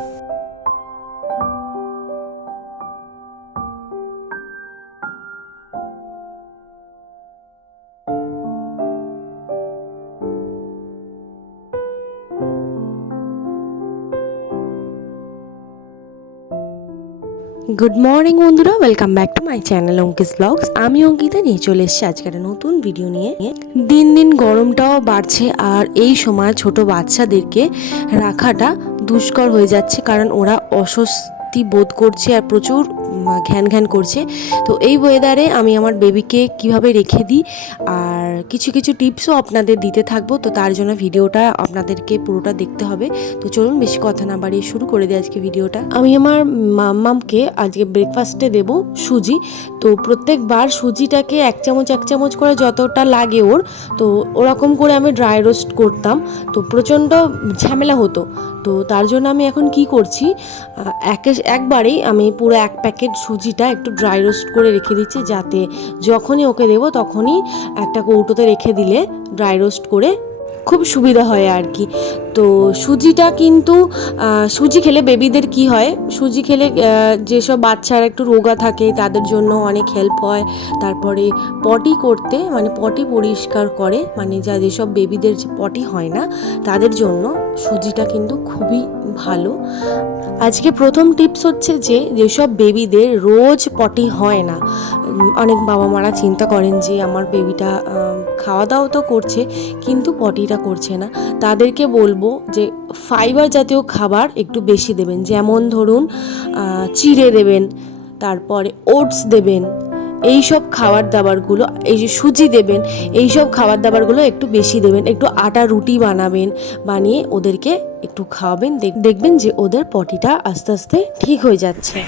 Thank you. Good morning বন্ধুরা। Welcome back to my channel Ankis blogs আমি অঙ্কিতা, নিয়ে চলে এসেছি আজকে একটা নতুন ভিডিও নিয়ে। দিন দিন গরমটাও বাড়ছে আর এই সময় ছোট বাচ্চাদেরকে রাখাটা দুষ্কর হয়ে যাচ্ছে, কারণ ওরা অস্বস্তি বোধ করছে আর প্রচুর ঘ্যান ঘ্যান করছে। তো এই ওয়েদারে আমি আমার বেবিকে কীভাবে রেখে দিই আর কিছু কিছু টিপসও আপনাদের দিতে থাকব। তো তার জন্য ভিডিওটা আপনাদেরকে পুরোটা দেখতে হবে। তো চলুন বেশি কথা না বাড়িয়ে শুরু করে দিই আজকে ভিডিওটা আমি আমার মাম্মামকে আজকে ব্রেকফাস্টে দেব সুজি। তো প্রত্যেকবার সুজিটাকে এক চামচ এক চামচ করে যতটা লাগে ওর, তো ওরকম করে আমি ড্রাই রোস্ট করতাম। তো প্রচণ্ড ঝামেলা হতো। তো তার জন্য আমি এখন কি করছি একে একবারেই আমি পুরো এক প্যাকেট সুজিটা একটু ড্রাই রোস্ট করে রেখে দিচ্ছি, যাতে যখনই ওকে দেবো তখনই একটা কৌটোতে রেখে দিলে ড্রাই রোস্ট করে খুব সুবিধা হয় আর কি। তো সুজিটা কিন্তু সুজি খেলে বেবিদের কি হয়? সুজি খেলে যেসব বাচ্চারা একটু রোগা থাকে তাদের জন্য অনেক হেল্প হয়। তারপরে পটি করতে মানে পটি পরিষ্কার করে মানে যা যেসব বেবিদের পটি হয় না, তাদের জন্য সুজিটা কিন্তু খুবই ভালো। আজকে প্রথম টিপস হচ্ছে যে, যেসব বেবিদের রোজ পটি হয় না, অনেক বাবা মারা চিন্তা করেন যে, আমার বেবিটা খাওয়া দাওয়া তো করছে, কিন্তু পটিটা করছে না। তাদেরকে বলব যে ফাইবার জাতীয় খাবার একটু বেশি দেবেন। যেমন ধরুন চিড়ে দেবেন, তারপরে ওটস দেবেন এই সব খাবার দাবারগুলো এই যে সুজি দেবেন এই সব খাবার দাবারগুলো একটু বেশি দেবেন, একটু আটা রুটি বানাবেন, বানিয়ে ওদেরকে একটু খাওয়াবেন দেখ- দেখবেন যে ওদের পটিটা আস্তে আস্তে ঠিক হয়ে যাচ্ছে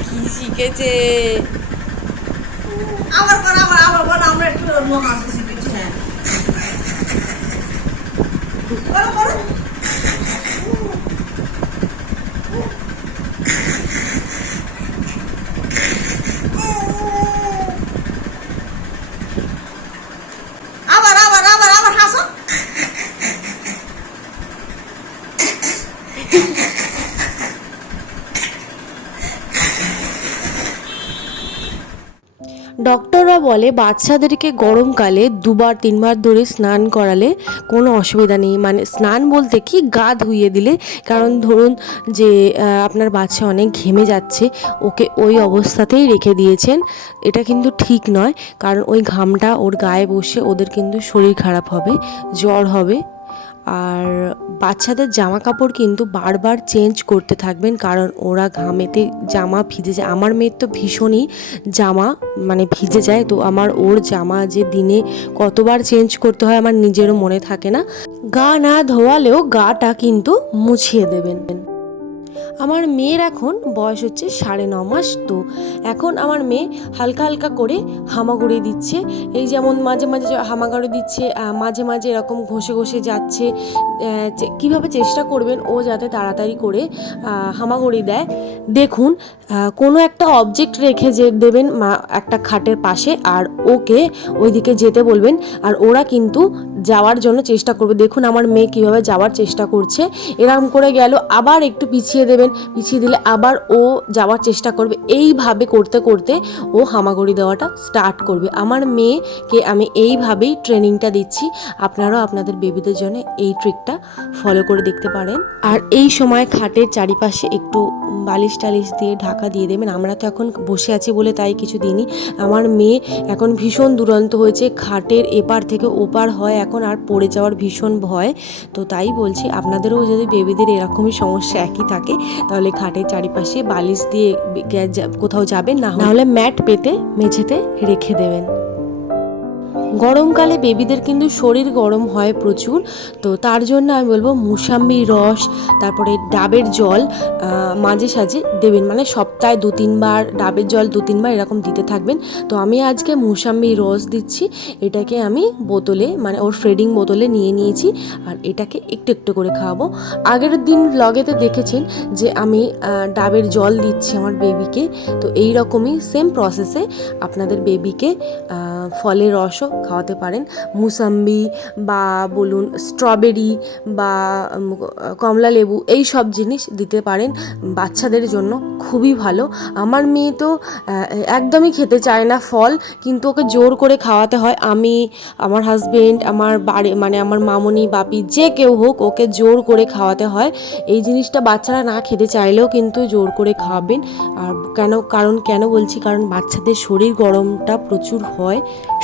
কি শিখেছে আবার কর আবার আবার বল আমরা একটু লোক আসে শিখেছি হ্যাঁ করো করো আবার আবার আবার আবার হাসো ডক্টররা বলে, বাচ্চাদেরকে গরমকালে দুবার, তিনবার ধরে স্নান করালে কোনো অসুবিধা নেই। মানে স্নান বলতে কি? গা ধুইয়ে দিলে। কারণ ধরুন যে আপনার বাচ্চা অনেক ঘেমে যাচ্ছে, ওকে ওই অবস্থাতেই রেখে দিয়েছেন। এটা কিন্তু ঠিক নয়। কারণ ওই ঘামটা ওর গায়ে বসে ওদের কিন্তু শরীর খারাপ হবে, জ্বর হবে। আর বাচ্চাদের জামা কাপড় কিন্তু বারবার চেঞ্জ করতে থাকবেন, কারণ ওরা ঘামেতে জামা ভিজে যায়। আমার মেয়ের তো ভীষণই জামা মানে ভিজে যায়, তো আমার ওর জামা যে দিনে কতবার চেঞ্জ করতে হয় আমার নিজেরও মনে থাকে না। গা না ধোয়ালেও গাটা কিন্তু মুছিয়ে দেবেন। আমার মেয়ের এখন বয়স হচ্ছে সাড়ে ন মাস তো এখন আমার মেয়ে হালকা হালকা করে হামাগুড়ি দিচ্ছে। এই যেমন মাঝে মাঝে হামাগুড়ি দিচ্ছে মাঝে মাঝে এরকম ঘষে ঘষে যাচ্ছে কীভাবে চেষ্টা করবেন ও যাতে তাড়াতাড়ি করে হামাগুড়ি দেয়। দেখুন কোনো একটা অবজেক্ট রেখে যে দেবেন মা, একটা খাটের পাশে আর ওকে ওইদিকে যেতে বলবেন। আর ওরা কিন্তু যাওয়ার জন্য চেষ্টা করবে। দেখুন আমার মেয়ে কীভাবে যাওয়ার চেষ্টা করছে। এরকম করে গেল, আবার একটু পিছিয়ে দেবেন, পিছিয়ে দিলে আবার ও যাওয়ার চেষ্টা করবে। এইভাবে করতে করতে ও হামাগুড়ি দেওয়াটা স্টার্ট করবে। আমার মেয়েকে আমি এইভাবেই ট্রেনিংটা দিচ্ছি। আপনারাও আপনাদের বেবিদের জন্য এই ট্রিকটা ফলো করে দেখতে পারেন। আর এই সময় খাটের চারিপাশে একটু বালিশ টালিশ দিয়ে ঢাকা দিয়ে দেবেন। আমরা তো এখন বসে আছি বলে তাই কিছু দিইনি। আমার মেয়ে এখন ভীষণ দুরন্ত হয়েছে। খাটের এপার থেকে ওপার হয়, এখন আর পড়ে যাওয়ার ভীষণ ভয়। তো তাই বলছি, আপনাদেরও যদি বেবিদের এরকমই সমস্যা একই থাকে, তাহলে খাটের চারিপাশে বালিশ দিয়ে কোথাও যাবেন, না হলে ম্যাট পেতে, মেঝেতে রেখে দেবেন। গরমকালে বেবিদের কিন্তু শরীর গরম হয় প্রচুর, তো তার জন্য আমি বলব মুসাম্বির রস, তারপরে ডাবের জল মাঝে সাঝে দেবেন। মানে সপ্তাহে দু তিনবার ডাবের জল দু তিনবার এরকম দিতে থাকবেন। তো আমি আজকে মুসাম্বির রস দিচ্ছি, এটাকে আমি বোতলে মানে ওর ফ্রেডিং বোতলে নিয়ে নিয়েছি আর এটাকে একটু একটু করে খাওয়াবো। আগের দিন লগেতে দেখেছেন যে আমি ডাবের জল দিচ্ছি আমার বেবিকে তো এই রকমই সেম প্রসেসে আপনাদের বেবিকে ফলের রসও খাওয়াতে পারেন। মুসাম্বি বা বলুন স্ট্রবেরি বা কমলা লেবু এই সব জিনিস দিতে পারেন। বাচ্চাদের জন্য খুবই ভালো। আমার মেয়ে তো একদমই খেতে চায় না ফল, কিন্তু ওকে জোর করে খাওয়াতে হয়। আমি, আমার হাজবেন্ড আমার বাড়ি মানে আমার মামনি, বাপি, যে কেউ হোক ওকে জোর করে খাওয়াতে হয়। এই জিনিসটা বাচ্চারা না খেতে চাইলেও কিন্তু জোর করে খাওয়াবেন আর কেন, কারণ কেন বলছি? কারণ বাচ্চাদের শরীর গরমটা প্রচুর হয়।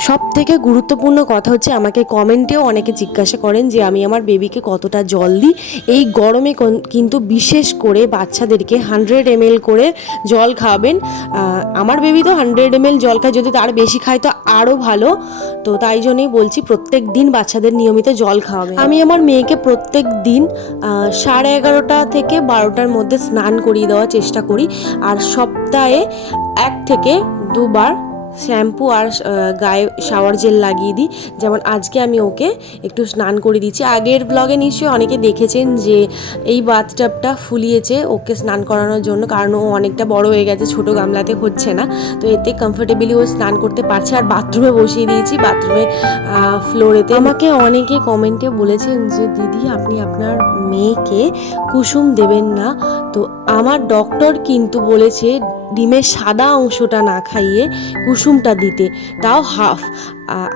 সব থেকে গুরুত্বপূর্ণ কথা হচ্ছে আমাকে কমেন্টেও অনেকে জিজ্ঞাসা করেন যে আমি আমার বেবিকে কতটা জল দিই। এই গরমে কিন্তু বিশেষ করে বাচ্চাদেরকে হান্ড্রেড এম করে জল খাওয়াবেন আমার বেবি তো হান্ড্রেড এম জল খায়, যদি তার বেশি খায় তো আরও ভালো। তো তাই জন্যই বলছি প্রত্যেক দিন বাচ্চাদের নিয়মিত জল খাওয়াবে আমি আমার মেয়েকে প্রত্যেক দিন সাড়ে এগারোটা থেকে বারোটার মধ্যে স্নান করিয়ে দেওয়ার চেষ্টা করি। আর সপ্তাহে এক থেকে দুবার শ্যাম্পু আর গায়ে শাওয়ার জেল লাগিয়ে দিই। যেমন আজকে আমি ওকে একটু স্নান করে দিচ্ছি আগের ব্লগে নিশ্চয়ই অনেকে দেখেছেন যে এই বাথটাবটা ফুলিয়েছে ওকে স্নান করানোর জন্য, কারণ ও অনেকটা বড় হয়ে গেছে, ছোট গামলাতে হচ্ছে না। তো এতে কমফোর্টেবলি ও স্নান করতে পারছে। আর বাথরুমে বসিয়ে দিয়েছি। বাথরুমে ফ্লোরেতে আমাকে অনেকে কমেন্টে বলেছেন যে, দিদি, আপনি আপনার মেয়েকে কুসুম দেবেন না। তো আমার ডক্টর কিন্তু বলেছে ডিমের সাদা অংশটা না খাইয়ে কুসুমটা দিতে। তাও হাফ।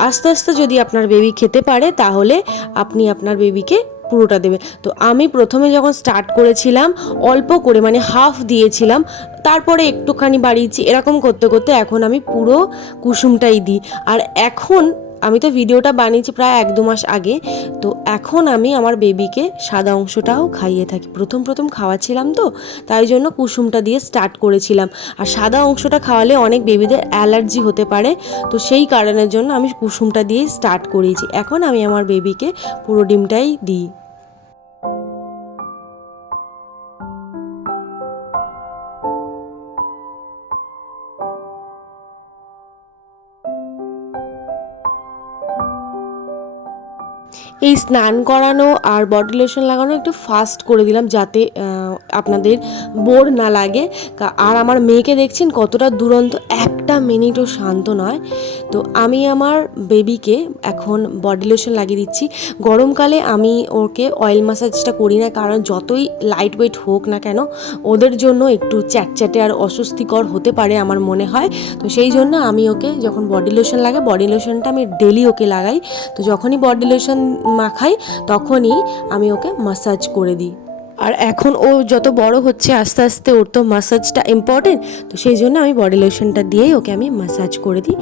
আস্তে আস্তে যদি আপনার বেবি খেতে পারে, তাহলে আপনি আপনার বেবিকে পুরোটা দেবে তো আমি প্রথমে যখন স্টার্ট করেছিলাম, অল্প করে মানে হাফ দিয়েছিলাম, তারপরে একটুখানি বাড়িয়েছি, এরকম করতে করতে এখন আমি পুরো কুসুমটাই দিই। আর এখন আমি তো ভিডিওটা বানিয়েছি প্রায় এক দু মাস আগে, তো এখন আমি আমার বেবিকে সাদা অংশটাও খাইয়ে থাকি। প্রথম প্রথম খাওয়াচ্ছিলাম তো, তাই জন্য কুসুমটা দিয়ে স্টার্ট করেছিলাম। আর সাদা অংশটা খাওয়ালে অনেক বেবিদের অ্যালার্জি হতে পারে, তো সেই কারণের জন্য আমি কুসুমটা দিয়ে স্টার্ট করিয়েছি এখন আমি আমার বেবিকে পুরো ডিমটাই দিই। এই স্নান করানো আর বডি লোশন লাগানো একটু ফাস্ট করে দিলাম যাতে আপনাদের বোর না লাগে। আর আমার মেয়েকে দেখছেন কতটা দুরন্ত, একটা মিনিটও শান্ত নয়। তো আমি আমার বেবিকে এখন বডি লোশন লাগিয়ে দিচ্ছি। গরমকালে আমি ওকে অয়েল ম্যাসাজটা করি না, কারণ যতই লাইট ওয়েট হোক না কেন, ওদের জন্য একটু চ্যাটচ্যাটে আর অস্বস্তিকর হতে পারে আমার মনে হয়। তো সেই জন্য আমি ওকে যখন বডি লোশন লাগে বডি লোশনটা আমি ডেলি ওকে লাগাই। তো যখনই বডি লোশন মাখাই, তখনই আমি ওকে মাসাজ করে দিই। আর এখন ও যত বড় হচ্ছে, আস্তে আস্তে ওর তো মাসাজটা ইম্পর্টেন্ট তো সেই জন্য আমি বডি লোশনটা দিয়েই ওকে আমি মাসাজ করে দিই।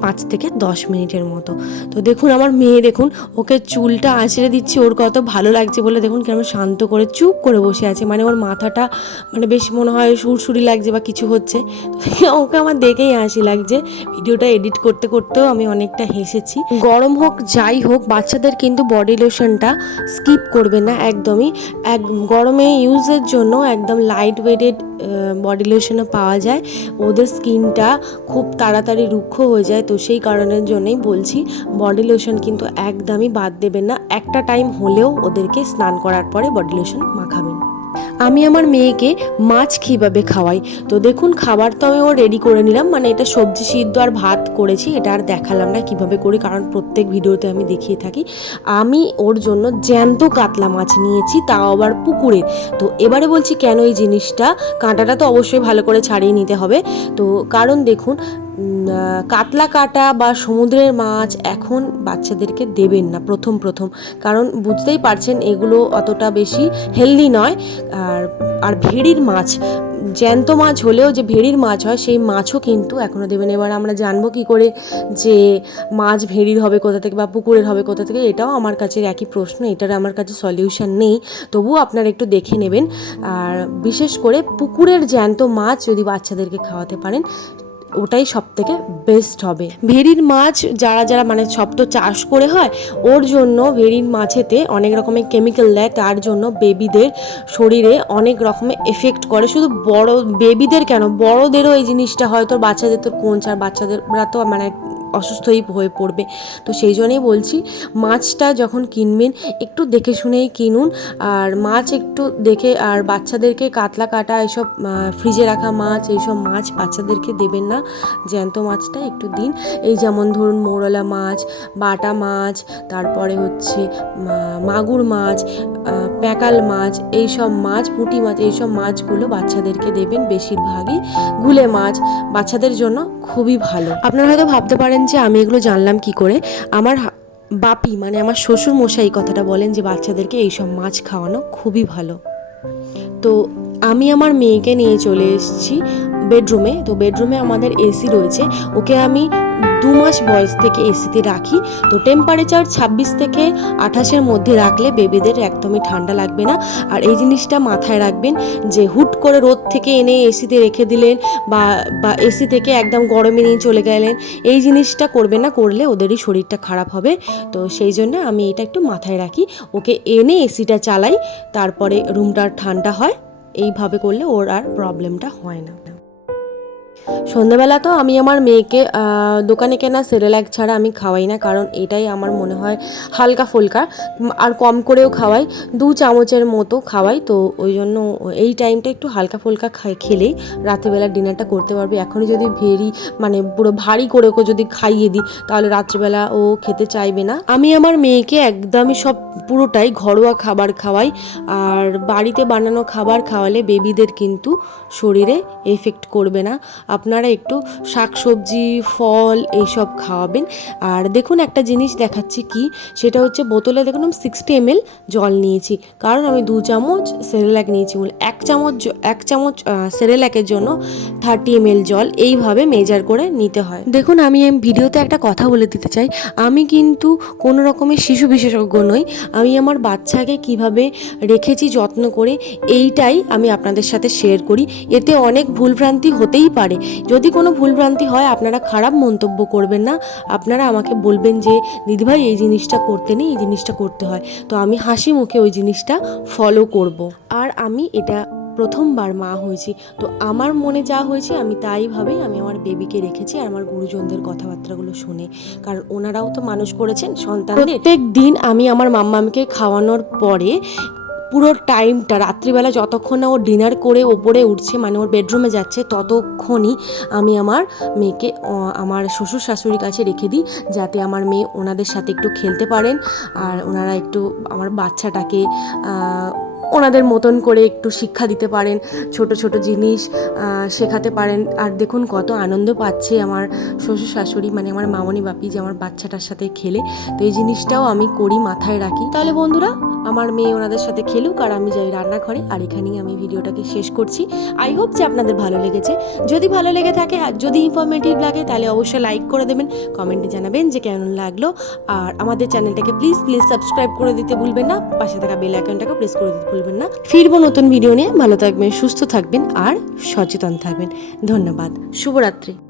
পাঁচ থেকে দশ মিনিটের মতো। তো দেখুন, আমার মেয়ে দেখুন, ওকে চুলটা আঁচড়ে দিচ্ছি, ওর কত ভালো লাগছে বলে দেখুন কেমন শান্ত করে চুপ করে বসে আছে। মানে ওর মাথাটা মানে বেশ মনে হয় সুরসুরি লাগছে বা কিছু হচ্ছে। ওকে আমার দেখেই হাসি লাগছে। ভিডিওটা এডিট করতে করতেও আমি অনেকটা হেসেছি। গরম হোক, যাই হোক, বাচ্চাদের কিন্তু বডি লোশনটা স্কিপ করবে না একদমই। এক, গরমে ইউজের জন্য একদম লাইট ওয়েটেড বডি লোশনও পাওয়া যায়। ওদের স্কিনটা খুব তাড়াতাড়ি রুক্ষ হয়ে যায়। তো সেই কারণের জন্যই বলছি বডি লোশন কিন্তু একদমই বাদ দেবেন না। একটা টাইম হলেও ওদেরকে স্নান করার পরে বডি লোশন মাখাবেন। আমি আমার মেয়েকে মাছ কীভাবে খাওয়াই? তো দেখুন, খাবার তো আমি ও রেডি করে নিলাম। মানে এটা সবজি সিদ্ধ আর ভাত করেছি, এটা আর দেখালাম না কীভাবে করি, কারণ প্রত্যেক ভিডিওতে আমি দেখিয়ে থাকি। আমি ওর জন্য জ্যান্ত কাতলা মাছ নিয়েছি, তাও আবার পুকুরে। তো এবারে বলছি কেন এই জিনিসটা? কাঁটাটা তো অবশ্যই ভালো করে ছাড়িয়ে নিতে হবে। তো কারণ দেখুন কাতলা কাটা বা সমুদ্রের মাছ এখন বাচ্চাদেরকে দেবেন না, প্রথম প্রথম। কারণ বুঝতেই পারছেন এগুলো অতটা বেশি হেলদি নয়। আর আর ভেড়ির মাছ, জ্যান্ত মাছ হলেও যে ভেড়ির মাছ হয়, সেই মাছও কিন্তু এখনও দেবেন। এবার আমরা জানব কি করে যে মাছ ভেড়ির হবে কোথা থেকে বা পুকুরের হবে কোথা থেকে, এটাও আমার কাছে একই প্রশ্ন, এটার আমার কাছে সলিউশন নেই। তবুও আপনারা একটু দেখে নেবেন। আর বিশেষ করে পুকুরের জ্যান্ত মাছ যদি বাচ্চাদেরকে খাওয়াতে পারেন ওটাই সব থেকে বেস্ট হবে। ভেরির মাছ যারা যারা মানে সব তো চাষ করে হয়, ওর জন্য ভেরির মাছেতে অনেক রকমের কেমিক্যাল দেয়, তার জন্য বেবিদের শরীরে অনেক রকমের এফেক্ট করে। শুধু বড় বেবিদের কেন? বড়দেরও এই জিনিসটা হয়তো বাচ্চাদের তো কোন চার, বাচ্চাদের তো মানে অসুস্থই হয়ে পড়বে। তো সেই জন্যই বলছি, মাছটা যখন কিনবেন, একটু দেখে শুনেই কিনুন। আর মাছ একটু দেখে, আর বাচ্চাদেরকে কাতলা কাটা, এসব ফ্রিজে রাখা মাছ, এইসব মাছ বাচ্চাদেরকে দেবেন না। জ্যান্ত মাছটা একটু দিন। এই যেমন ধরুন মৌরলা মাছ, বাটা মাছ, তারপরে হচ্ছে মাগুর মাছ প্যাকাল মাছ, এইসব মাছ, পুঁটি মাছ, এইসব মাছগুলো বাচ্চাদেরকে দেবেন বেশিরভাগই। গুলে মাছ বাচ্চাদের জন্য খুবই ভালো। আপনারা হয়তো ভাবতে পারেন যে, আমি এগুলো জানলাম কি করে? আমার বাপি মানে আমার শ্বশুর মশাই কথাটা বলেন যে, বাচ্চাদেরকে এইসব মাছ খাওয়ানো খুবই ভালো। তো আমি আমার মেয়েকে নিয়ে চলে এসেছি বেডরুমে। তো বেডরুমে আমাদের এসি রয়েছে। ওকে আমি দু মাস বয়স থেকে এসিতে রাখি। তো টেম্পারেচার ছাব্বিশ থেকে আঠাশের মধ্যে রাখলে বেবিদের একদমই ঠান্ডা লাগবে না। আর এই জিনিসটা মাথায় রাখবেন যে হুট করে রোদ থেকে এনে এসিতে রেখে দিলেন বা বা এসি থেকে একদম গরমে নিয়ে চলে গেলেন, এই জিনিসটা করবে না, করলে ওদেরই শরীরটা খারাপ হবে। তো সেই জন্য আমি এটা একটু মাথায় রাখি। ওকে এনে এসিটা চালাই, তারপরে রুমটা ঠান্ডা হয়, এইভাবে করলে ওর আর প্রবলেমটা হয় না। সন্ধ্যাবেলা তো আমি আমার মেয়েকে দোকানে কেনা সেরেলাক ছাড়া আমি খাওয়াই না, কারণ এটাই আমার মনে হয় হালকা ফুলকা। আর কম করেও খাওয়াই, দু চামচের মতো খাওয়াই, তো ওই জন্য এই টাইমটা একটু হালকা ফুলকা খাই, খেলেই রাত্রিবেলা ডিনারটা করতে পারবে। এখনই যদি ভেরি মানে পুরো ভারী করে ওকে যদি খাইয়ে দিই, তাহলে রাত্রিবেলা ও খেতে চাইবে না। আমি আমার মেয়েকে একদমই সব, পুরোটাই ঘরোয়া খাবার খাওয়াই, আর বাড়িতে বানানো খাবার খাওয়ালে বেবিদের কিন্তু শরীরে এফেক্ট করবে না। আপনারা একটু শাকসবজি, ফল এইসব খাওয়াবেন। আর দেখুন একটা জিনিস দেখাচ্ছি কি, সেটা হচ্ছে বোতলে দেখুন আমি সিক্সটি এম জল নিয়েছি। কারণ আমি দু চামচ সেরেলাক নিয়েছি এক চামচ এক চামচ সেরেলাকের জন্য থার্টি এম জল এইভাবে মেজার করে নিতে হয়। দেখুন আমি ভিডিওতে একটা কথা বলে দিতে চাই। আমি কিন্তু কোনো রকমের শিশু বিশেষজ্ঞ নই। আমি আমার বাচ্চাকে কীভাবে রেখেছি যত্ন করে, এইটাই আমি আপনাদের সাথে শেয়ার করি। এতে অনেক ভুলভ্রান্তি হতেই পারে। যদি কোনো ভুলভ্রান্তি হয়, আপনারা খারাপ মন্তব্য করবেন না। আপনারা আমাকে বলবেন যে, দিদিভাই, এই জিনিসটা করতে নেই, এই জিনিসটা করতে হয়। তো আমি হাসি মুখে ওই জিনিসটা ফলো করব। আর আমি এটা প্রথমবার মা হয়েছি। তো আমার মনে যা হয়েছে, আমি তাইভাবেই আমি আমার বেবিকে রেখেছি আর আমার গুরুজনদের কথাবার্তাগুলো শুনে। কারণ ওনারাও তো মানুষ করেছেন, সন্তানদের। প্রত্যেক দিন আমি আমার মাম্মামকে খাওয়ানোর পরে পুরো টাইমটা রাত্রিবেলা যতক্ষণ না ও ডিনার করে ওপরে উঠছে মানে ওর বেডরুমে যাচ্ছে, ততক্ষণই আমি আমার মেয়েকে আমার শ্বশুর শাশুড়ির কাছে রেখে দিই, যাতে আমার মেয়ে ওনাদের সাথে একটু খেলতে পারেন, আর ওনারা একটু আমার বাচ্চাটাকে ওনাদের মতন করে একটু শিক্ষা দিতে পারেন, ছোট ছোট জিনিস শেখাতে পারেন। আর দেখুন কত আনন্দ পাচ্ছে আমার শ্বশুর শাশুড়ি মানে আমার মামনি বাপি যে আমার বাচ্চাটার সাথে খেলে। তো এই জিনিসটাও আমি করি মাথায় রাখি। তাহলে বন্ধুরা আমার মেয়ে ওনাদের সাথে খেলুক আর আমি যাই রান্নাঘরে, আর এখানেই আমি ভিডিওটাকে শেষ করছি। আই হোপ যে আপনাদের ভালো লেগেছে। যদি ভালো লেগে থাকে, আর যদি ইনফরমেটিভ লাগে, তাহলে অবশ্যই লাইক করে দেবেন কমেন্টে জানাবেন যে কেমন লাগল। আর আমাদের চ্যানেলটাকে প্লিজ প্লিজ সাবস্ক্রাইব করে দিতে ভুলবেন না, পাশে থাকা বেল আইকনটাকে প্রেস করে দিতে ভুলবেন না। ফিরবো নতুন ভিডিও নিয়ে, ভালো থাকবেন, সুস্থ থাকবেন, আর সচেতন থাকবেন। ধন্যবাদ। শুভরাত্রি।